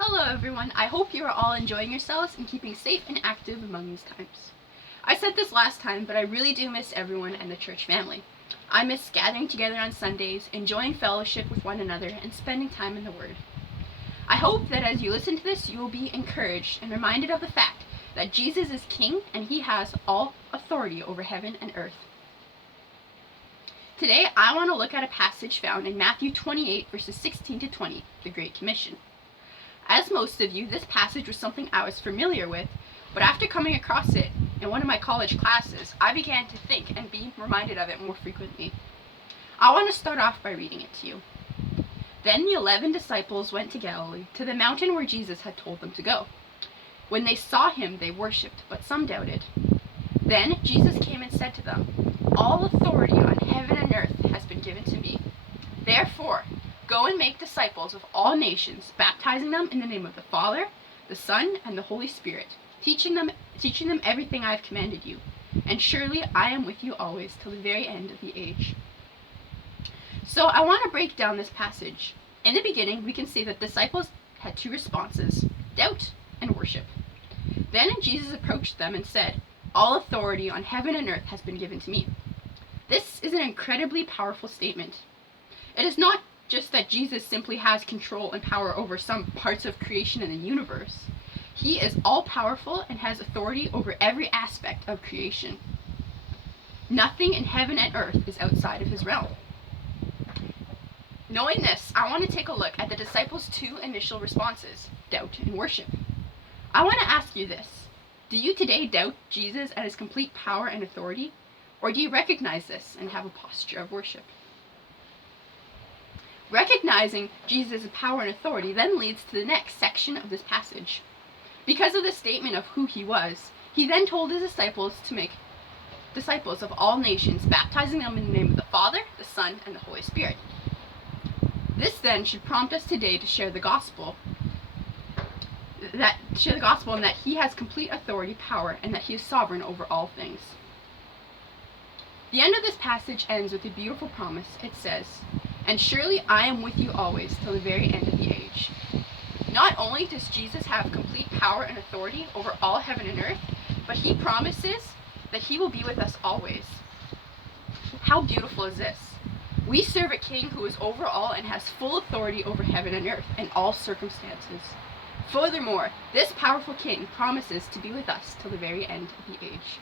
Hello everyone, I hope you are all enjoying yourselves and keeping safe and active among these times. I said this last time, but I really do miss everyone and the church family. I miss gathering together on Sundays, enjoying fellowship with one another, and spending time in the Word. I hope that as you listen to this, you will be encouraged and reminded of the fact that Jesus is King and He has all authority over heaven and earth. Today, I want to look at a passage found in Matthew 28, verses 16 to 20, the Great Commission. As most of you, this passage was something I was familiar with, but after coming across it in one of my college classes, I began to think and be reminded of it more frequently. I want to start off by reading it to you. Then the 11 disciples went to Galilee, to the mountain where Jesus had told them to go. When they saw him, they worshipped, but some doubted. Then Jesus came and said to them, "All authority on heaven and earth has been given to me. Therefore, go and make disciples of all nations, baptizing them in the name of the Father, the Son, and the Holy Spirit, teaching them everything I have commanded you. And surely I am with you always till the very end of the age." So I want to break down this passage. In the beginning, we can see that disciples had two responses: doubt and worship. Then Jesus approached them and said, "All authority on heaven and earth has been given to me." This is an incredibly powerful statement. It is not just that Jesus simply has control and power over some parts of creation in the universe. He is all-powerful and has authority over every aspect of creation. Nothing in heaven and earth is outside of his realm. Knowing this, I want to take a look at the disciples' two initial responses, doubt and worship. I want to ask you this. Do you today doubt Jesus and his complete power and authority? Or do you recognize this and have a posture of worship? Recognizing Jesus' power and authority then leads to the next section of this passage. Because of the statement of who he was, he then told his disciples to make disciples of all nations, baptizing them in the name of the Father, the Son, and the Holy Spirit. This then should prompt us today to share the gospel, and that he has complete authority, power, and that he is sovereign over all things. The end of this passage ends with a beautiful promise. It says, "And surely I am with you always till the very end of the age." Not only does Jesus have complete power and authority over all heaven and earth, but he promises that he will be with us always. How beautiful is this? We serve a king who is over all and has full authority over heaven and earth in all circumstances. Furthermore, this powerful king promises to be with us till the very end of the age.